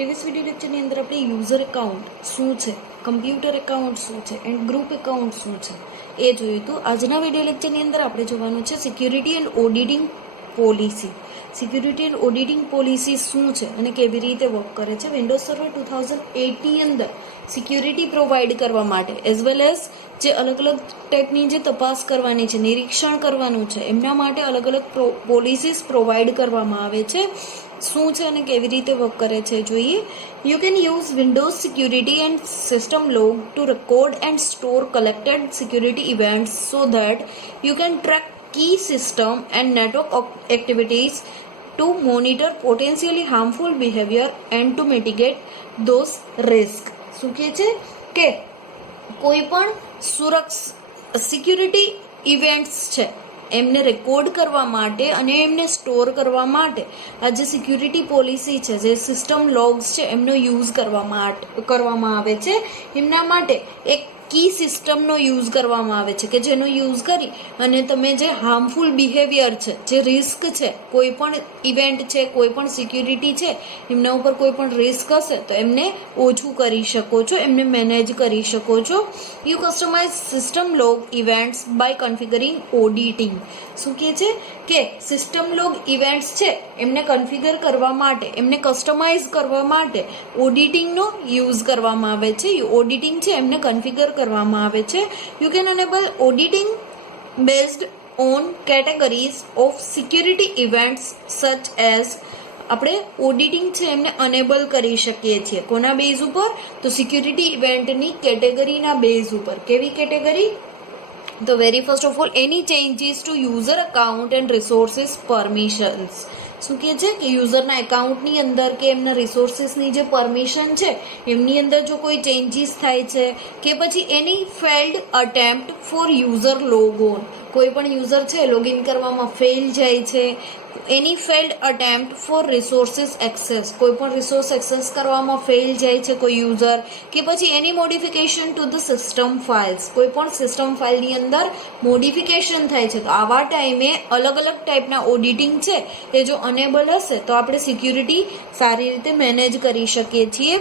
Previous video લેક્ચરની અંદર આપણે user account શું છે, કમ્પ્યુટર એકાઉન્ટ શું છે એન્ડ ગ્રુપ એકાઉન્ટ શું છે એ જોયું હતું. આજના વિડિયો લેક્ચરની અંદર આપણે જોવાનું છે security and auditing policy. Security and auditing policy શું છે અને કેવી રીતે વર્ક કરે છે. વિન્ડોઝ સર્વર 2008 ની અંદર સિક્યુરિટી પ્રોવાઈડ કરવા માટે એઝ વેલ એઝ જે અલગ અલગ ટાઈપની જે તપાસ કરવાની છે, નિરીક્ષણ કરવાનું છે, એમના માટે અલગ અલગ પોલિસીસ પ્રોવાઈડ કરવામાં આવે છે. શું છે અને કેવી રીતે વર્ક કરે છે જોઈએ. You can use Windows security and system log to record and store collected security events so that you can track key system and network activities to monitor potentially harmful behavior and to mitigate those risks. શું કહે છે કે કોઈ પણ security events છે એમને record કરવા માટે અને એમને સ્ટોર કરવા માટે આ જે સિક્યુરિટી પોલિસી છે, જે સિસ્ટમ લોગ્સ છે, એમનો યુઝ કરવામાં આવે છે. એમના માટે એક કી સિસ્ટમનો યુઝ કરવામાં આવે છે કે જેનો યુઝ કરી અને તમે જે હાર્મફુલ બિહેવિયર છે, જે રિસ્ક છે, કોઈ પણ ઇવેન્ટ છે, કોઈ પણ સિક્યુરિટી છે, એમના ઉપર કોઈ પણ રિસ્ક હશે તો એમને ઓછું કરી શકો છો, એમને મેનેજ કરી શકો છો. You customise system log events by configuring auditing. શું કહે છે કે સિસ્ટમ લોગ ઇવેન્ટ્સ છે એમને કન્ફિગર કરવા માટે, એમને કસ્ટમાઇઝ કરવા માટે ઓડિટિંગનો યુઝ કરવામાં આવે છે. ઓડિટિંગ છે એમને કન્ફિગર કરવામાં આવે છે. You can enable auditing based on categories of security events such as. આપણે ઓડિટિંગ છે એમને અનેબલ કરી શકીએ છીએ કોના બેઝ ઉપર? તો સિક્યુરિટી ઇવેન્ટની કેટેગરીના બેઝ ઉપર. કેવી કેટેગરી? તો very first of all any changes to user account and resources permissions. શું કહે છે કે યુઝરના એકાઉન્ટની અંદર કે એમના રિસોર્સિસની જે પરમિશન છે એમની અંદર જો કોઈ ચેન્જીસ થાય છે કે પછી any failed attempt for user logon, કોઈ પણ યુઝર છે લોગિન કરવામાં ફેલ જાય છે. Any failed attempt for resources access, કોઈ પણ રિસોર્સ એક્સેસ કરવામાં ફેલ જાય છે કોઈ યુઝર, કે પછી any modification to the system files, કોઈ પણ સિસ્ટમ ફાઇલની અંદર મોડિફિકેશન થાય છે. તો આવા ટાઈમે અલગ અલગ ટાઈપના ઓડિટિંગ છે એ જો અનેબલ હશે તો આપણે સિક્યુરિટી સારી રીતે મેનેજ કરી શકીએ છીએ.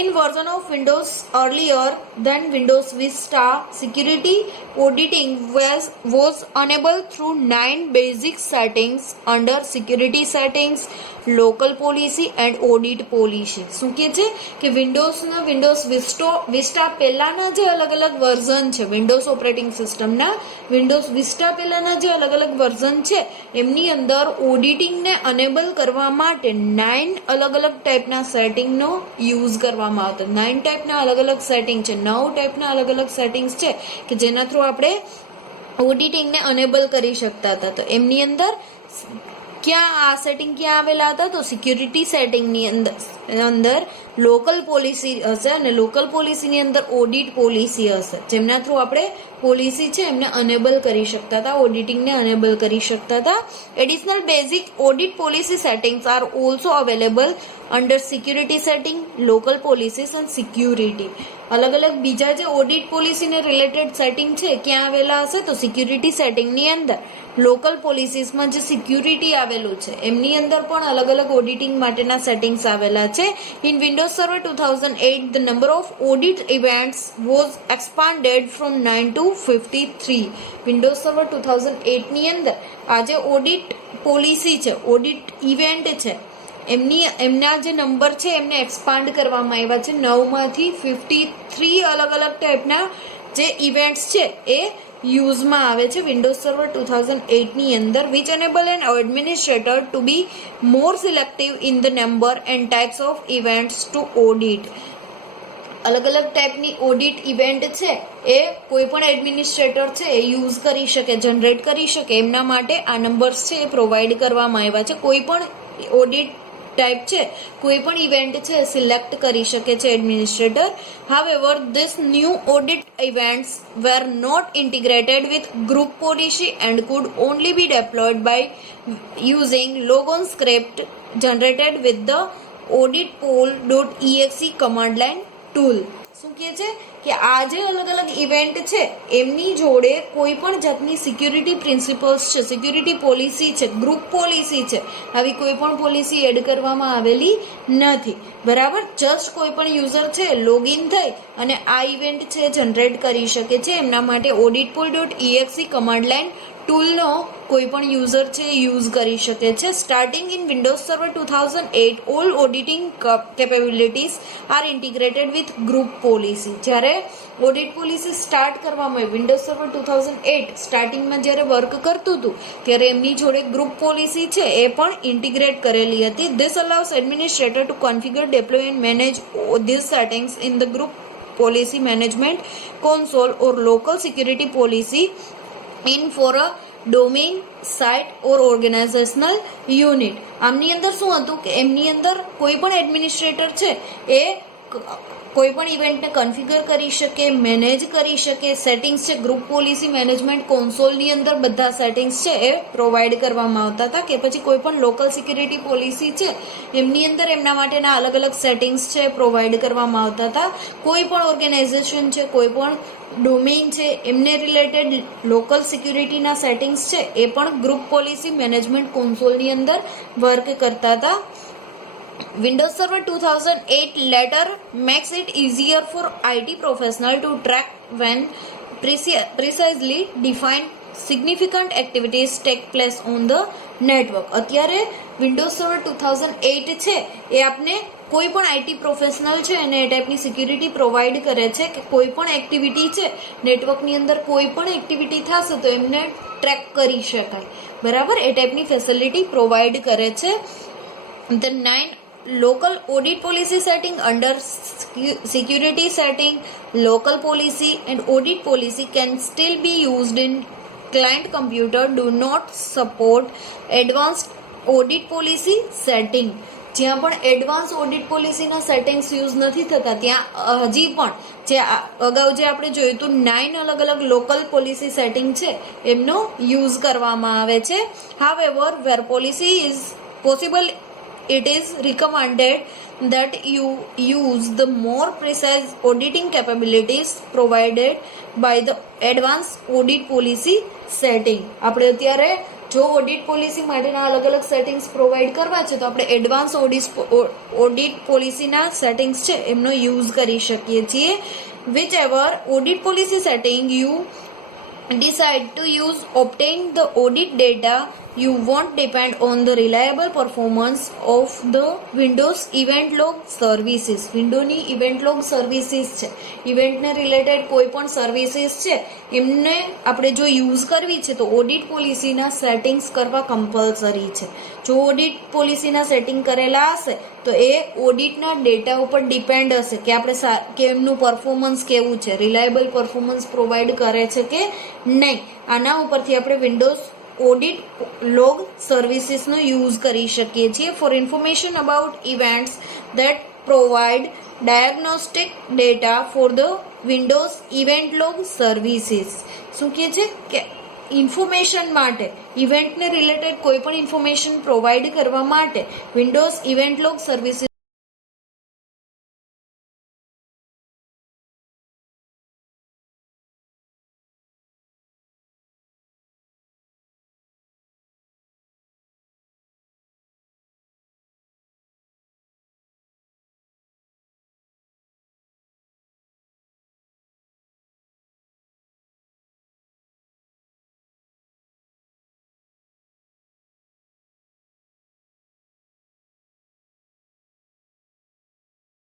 In version of Windows earlier than Windows Vista, security auditing was enabled through 9 basic settings under security settings, local policy and audit policy. શું કહે છે કે વિન્ડોઝ વિસ્ટા પહેલાના જે અલગ અલગ વર્ઝન છે, વિન્ડોઝ ઓપરેટિંગ સિસ્ટમના વિન્ડોઝ વિસ્ટા પહેલાના જે અલગ અલગ વર્ઝન છે એમની અંદર ઓડિટિંગને અનેબલ કરવા માટે 9 અલગ અલગ ટાઈપના સેટિંગનો યુઝ કરવામાં આવતો. 9 ટાઈપના અલગ અલગ સેટિંગ છે, 9 ટાઈપના અલગ અલગ સેટિંગ્સ છે કે જેના થ્રુ આપણે ઓડિટિંગને અનેબલ કરી શકતા હતા. તો એમની અંદર ક્યાં આ સેટિંગ ક્યાં આવેલા હતા? તો સિક્યુરિટી સેટિંગની અંદર લોકલ પોલિસી હશે અને લોકલ પોલિસીની અંદર ઓડિટ પોલિસી હશે, જેમના થ્રુ આપણે પોલિસી છે એમને અનેબલ કરી શકતા હતા, ઓડિટિંગને અનેબલ કરી શકતા હતા. Additional basic audit policy settings are also available under security setting, local policies and security. અલગ અલગ બીજા જે ઓડિટ પોલિસીને રિલેટેડ સેટિંગ છે ક્યાં આવેલા હશે? તો સિક્યુરિટી સેટિંગની અંદર. લોકલ પોલિસીસમાં જે સિક્યુરિટી આવેલું છે એમની અંદર પણ અલગ અલગ ઓડિટિંગ માટેના સેટિંગ્સ આવેલા છે. In Windows server 2008 the number of audit events was expanded from 9 to 53. Windows server 2008 ની અંદર આ જે ઓડિટ પોલિસી છે, ઓડિટ ઇવેન્ટ છે, એમના જે નંબર છે એમને એક્સપાન્ડ કરવામાં આવ્યા છે. 9 માંથી 53 અલગ અલગ ટાઈપના જે ઇવેન્ટ્સ છે એ યુઝમાં આવે છે વિન્ડોઝ સર્વર 2008 ની અંદર, which enable an administrator to be more selective in the number and types of events to audit. અલગ અલગ ટાઈપની ઓડિટ ઇવેન્ટ છે એ કોઈ પણ એડમિનિસ્ટ્રેટર છે એ યુઝ કરી શકે, જનરેટ કરી શકે. એમના માટે આ નંબર્સ છે એ પ્રોવાઈડ કરવામાં આવ્યા છે. કોઈ પણ ઓડિટ ટાઈપ છે, કોઈ પણ ઇવેન્ટ છે સિલેક્ટ કરી શકે છે administrator. However, this new audit events were not integrated with group policy and could only be deployed by using logon script generated with the auditpoll.exe command line tool. શું કહે છે કે આ જે અલગ અલગ ઇવેન્ટ છે એમની જોડે કોઈ પણ જાતની સિક્યુરિટી પ્રિન્સિપલ્સ છે, સિક્યુરિટી પોલિસી છે, ગ્રુપ પોલિસી છે, આવી કોઈ પણ પોલિસી એડ કરવામાં આવેલી નથી. બરાબર, જસ્ટ કોઈ પણ યુઝર છે લોગિન થઈ અને આ ઇવેન્ટ છે જનરેટ કરી શકે છે. એમના માટે auditpool.exe કમાન્ડ લાઇન ટૂલનો કોઈ પણ યુઝર છે યુઝ કરી શકે છે. Starting in Windows server 2008 all auditing capabilities are integrated with group policy. જ્યારે ઓડિટ પોલિસી સ્ટાર્ટ કરવામાં આવી વિન્ડોઝ સર્વર 2008 સ્ટાર્ટિંગમાં જ્યારે વર્ક કરતું હતું ત્યારે એમની જોડે ગ્રુપ પોલિસી છે એ પણ ઇન્ટિગ્રેટ કરેલી હતી. This allows administrator to configure, deploy and manage this settings in the group policy management console or local security policy in for a domain site or organizational unit. આમની અંદર શું હતું કે એમની અંદર કોઈ પણ એડમિનિસ્ટ્રેટર છે એ કોઈ પણ ઇવેન્ટને કન્ફિગર કરી શકે, મેનેજ કરી શકે. સેટિંગ્સ છે ગ્રુપ પોલિસી મેનેજમેન્ટ કોન્સોલની અંદર બધા સેટિંગ્સ છે એ પ્રોવાઈડ કરવામાં આવતા હતા. કે પછી કોઈ પણ લોકલ સિક્યુરિટી પોલિસી છે એમની અંદર એમના માટેના અલગ અલગ સેટિંગ્સ છે પ્રોવાઈડ કરવામાં આવતા હતા. કોઈ પણ ઓર્ગેનાઇઝેશન છે, કોઈ પણ ડોમેઇન છે, એમને રિલેટેડ લોકલ સિક્યુરિટીના સેટિંગ્સ છે એ પણ ગ્રુપ પોલિસી મેનેજમેન્ટ કોન્સોલની અંદર વર્ક કરતા હતા. Windows Server 2008 later makes it easier for IT professional to track when precisely defined significant activities take place on the network. અત્યારે Windows Server 2008 છે એ આપને કોઈ પણ આઈટી પ્રોફેશનલ છે અને એ ટાઈપની સિક્યુરિટી પ્રોવાઈડ કરે છે કે કોઈ પણ એક્ટિવિટી છે નેટવર્કની અંદર કોઈ પણ એક્ટિવિટી થશે તો એમને ટ્રેક કરી શકાય. બરાબર, એ ટાઈપની ફેસિલિટી પ્રોવાઈડ કરે છે. The 9 local audit policy setting under security setting, local policy and audit policy can still be used in client computer do not support advanced audit policy setting. જ્યાં પણ એડવાન્સ ઓડિટ પોલિસીના સેટિંગ્સ યુઝ નથી થતા ત્યાં હજી પણ જે અગાઉ જે આપણે જોયું હતું 9 અલગ અલગ લોકલ પોલિસી સેટિંગ છે એમનો યુઝ કરવામાં આવે છે. However, where policy is possible, it is recommended that you use the more precise auditing capabilities provided by the advanced audit policy setting. આપણે અત્યારે જો ઓડિટ પોલિસી માટેના અલગ અલગ સેટિંગ્સ પ્રોવાઈડ કરવા છે તો આપણે એડવાન્સ ઓડિટ પોલિસીના સેટિંગ્સ છે એમનો યુઝ કરી શકીએ છીએ. Which ever audit policy setting you decide to use, obtain the audit data you won't depend on the reliable performance of the Windows event log services. વિન્ડોની ઇવેન્ટ લોગ સર્વિસીસ છે, ઇવેન્ટને related કોઈ પણ services છે એમને આપણે જો use કરવી છે તો ઓડિટ પોલિસીના સેટિંગ્સ કરવા કમ્પલસરી છે. જો ઓડિટ પોલિસીના સેટિંગ કરેલા હશે તો એ ઓડિટના ડેટા ઉપર ડિપેન્ડ હશે કે આપણે કે એમનું પરફોર્મન્સ કેવું છે, રિલાયબલ પરફોર્મન્સ પ્રોવાઈડ કરે છે કે નહીં. આના ઉપરથી આપણે વિન્ડોઝ ઓડિટ લોગ સર્વિસીસનો યુઝ કરી શકીએ છીએ. Four information about events that provide diagnostic data for the Windows event log services. શું કહે છે કે ઇન્ફોર્મેશન માટે, ઇવેન્ટને રિલેટેડ કોઈ પણ ઇન્ફોર્મેશન પ્રોવાઈડ કરવા માટે વિન્ડોઝ ઇવેન્ટ લોગ સર્વિસીસ